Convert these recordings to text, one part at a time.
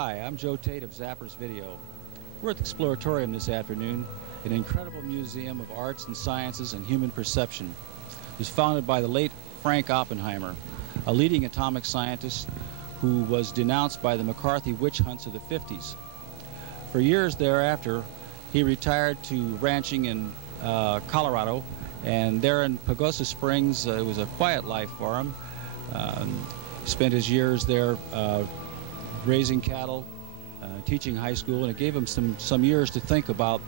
Hi, I'm Joe Tate of Zapper's Video. We're at the Exploratorium this afternoon, an incredible museum of arts and sciences and human perception. It was founded by the late Frank Oppenheimer, a leading atomic scientist who was denounced by the McCarthy witch hunts of the 50s. For years thereafter, he retired to ranching in Colorado, and there in Pagosa Springs, it was a quiet life for him. He spent his years there raising cattle, teaching high school, and it gave him some years to think about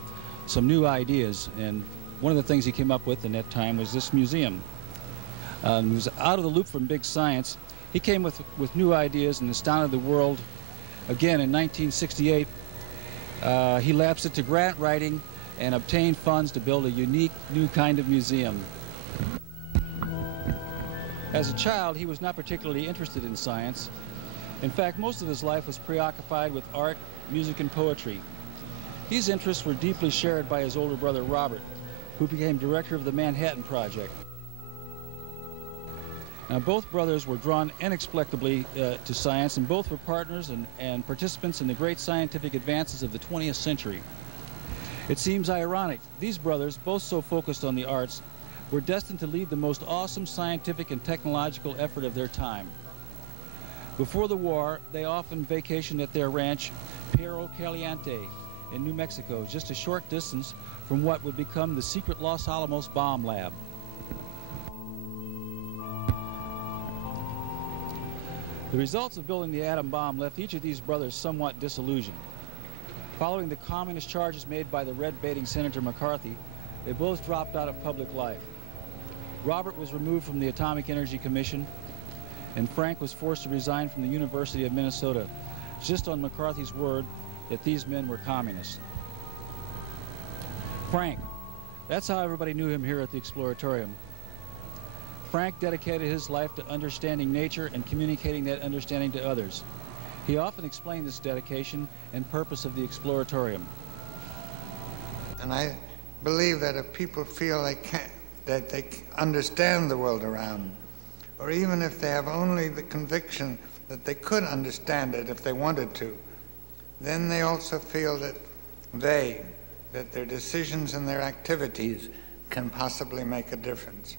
some new ideas. And one of the things he came up with in that time was this museum. He was out of the loop from big science. He came with new ideas and astounded the world. Again, in 1968, he lapsed into grant writing and obtained funds to build a unique new kind of museum. As a child, he was not particularly interested in science. In fact, most of his life was preoccupied with art, music, and poetry. These interests were deeply shared by his older brother, Robert, who became director of the Manhattan Project. Now, both brothers were drawn inexplicably to science, and both were partners and participants in the great scientific advances of the 20th century. It seems ironic, these brothers, both so focused on the arts, were destined to lead the most awesome scientific and technological effort of their time. Before the war, they often vacationed at their ranch, Perro Caliente, in New Mexico, just a short distance from what would become the secret Los Alamos bomb lab. The results of building the atom bomb left each of these brothers somewhat disillusioned. Following the communist charges made by the red-baiting Senator McCarthy, they both dropped out of public life. Robert was removed from the Atomic Energy Commission, and Frank was forced to resign from the University of Minnesota, just on McCarthy's word that these men were communists. Frank, that's how everybody knew him here at the Exploratorium. Frank dedicated his life to understanding nature and communicating that understanding to others. He often explained this dedication and purpose of the Exploratorium. And I believe that if people feel that they understand the world around, or even if they have only the conviction that they could understand it if they wanted to, then they also feel that their decisions and their activities can possibly make a difference.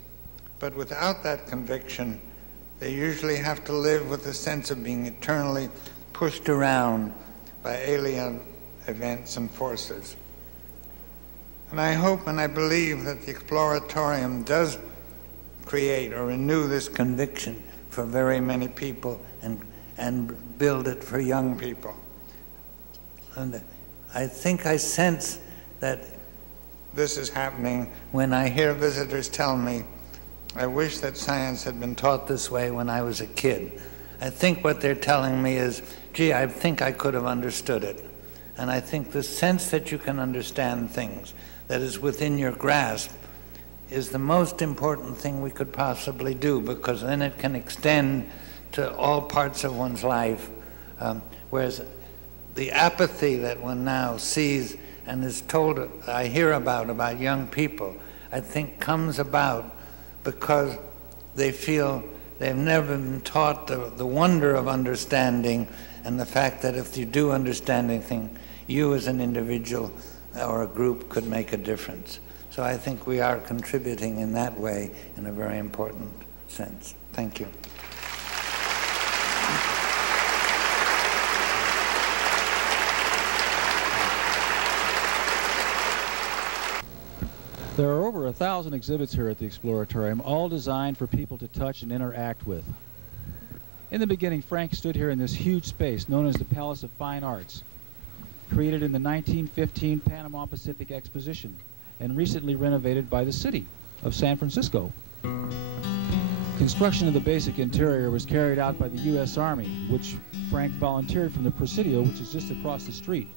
But without that conviction, they usually have to live with a sense of being eternally pushed around by alien events and forces. And I hope and I believe that the Exploratorium does create or renew this conviction for very many people and build it for young people. And I think I sense that this is happening when I hear visitors tell me, I wish that science had been taught this way when I was a kid. I think what they're telling me is, gee, I think I could have understood it. And I think the sense that you can understand things, that is within your grasp, is the most important thing we could possibly do, because then it can extend to all parts of one's life. Whereas the apathy that one now sees and is told, I hear about young people, I think comes about because they feel they've never been taught the wonder of understanding, and the fact that if you do understand anything, you as an individual or a group could make a difference. So I think we are contributing in that way in a very important sense. Thank you. There are over 1,000 exhibits here at the Exploratorium, all designed for people to touch and interact with. In the beginning, Frank stood here in this huge space known as the Palace of Fine Arts, created in the 1915 Panama Pacific Exposition and recently renovated by the city of San Francisco. Construction of the basic interior was carried out by the U.S. Army, which Frank volunteered from the Presidio, which is just across the street.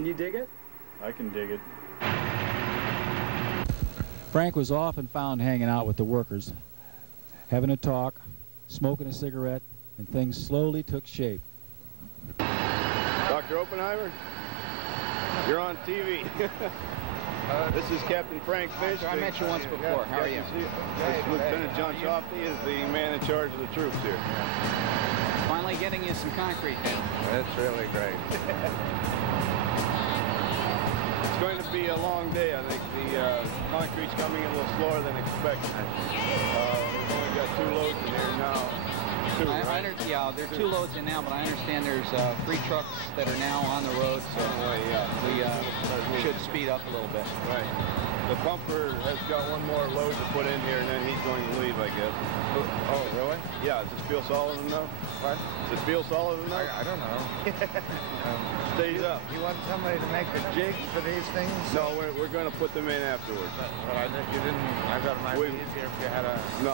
Can you dig it? I can dig it. Frank was often found hanging out with the workers, having a talk, smoking a cigarette, and things slowly took shape. Dr. Oppenheimer, you're on TV. This is Captain Frank Fish. I met you once before. How are you? Lieutenant John Shoffney is the man in charge of the troops here. Finally getting you some concrete down. That's really great. It's going to be a long day. I think the concrete's coming in a little slower than expected. We've only got 2 loads in here now. Yeah, there are 2 loads in now, but I understand there's 3 trucks that are now on the road, so we should speed up a little bit. Right. The pumper has got 1 more load to put in here, and then he's going to leave, I guess. Oh, really? Yeah, does it feel solid enough? What? Does it feel solid enough? I don't know. Stays up. You want somebody to make a jig for these things? No, we're going to put them in afterwards. But I think you didn't. I thought it might be easier if you had a few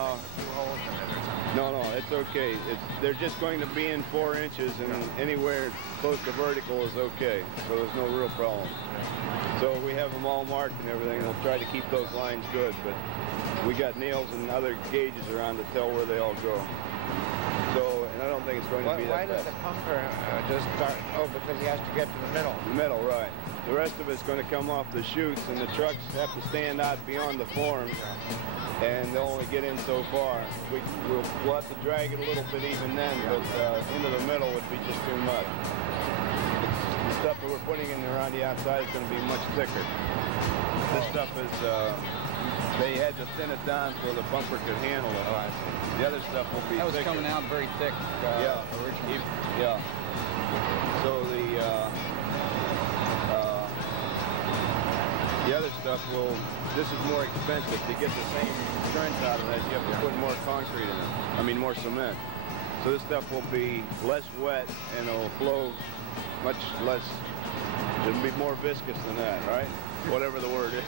holes in it or something. No, it's okay. They're just going to be in 4 inches, and anywhere close to vertical is okay. So there's no real problem. So we have them all marked and everything. We'll try to keep those lines good, but we got nails and other gauges around to tell where they all go. So, and I don't think it's going to be that bad. Why does the pumper just start? Oh, because he has to get to the middle. The middle, right. The rest of it's going to come off the chutes, and the trucks have to stand out beyond the forms, and they'll only get in so far. We'll have to drag it a little bit even then, but into the middle would be just too much. The stuff that we're putting in around the outside is going to be much thicker. This stuff is, they had to thin it down so the bumper could handle it. Oh, I see. The other stuff will be thicker. That was coming out very thick originally. Yeah. So the other stuff this is more expensive. To get the same strength out of it, you have to put more concrete in it. I mean, more cement. So this stuff will be less wet and it'll flow much less. It'll be more viscous than that, right? Whatever the word is.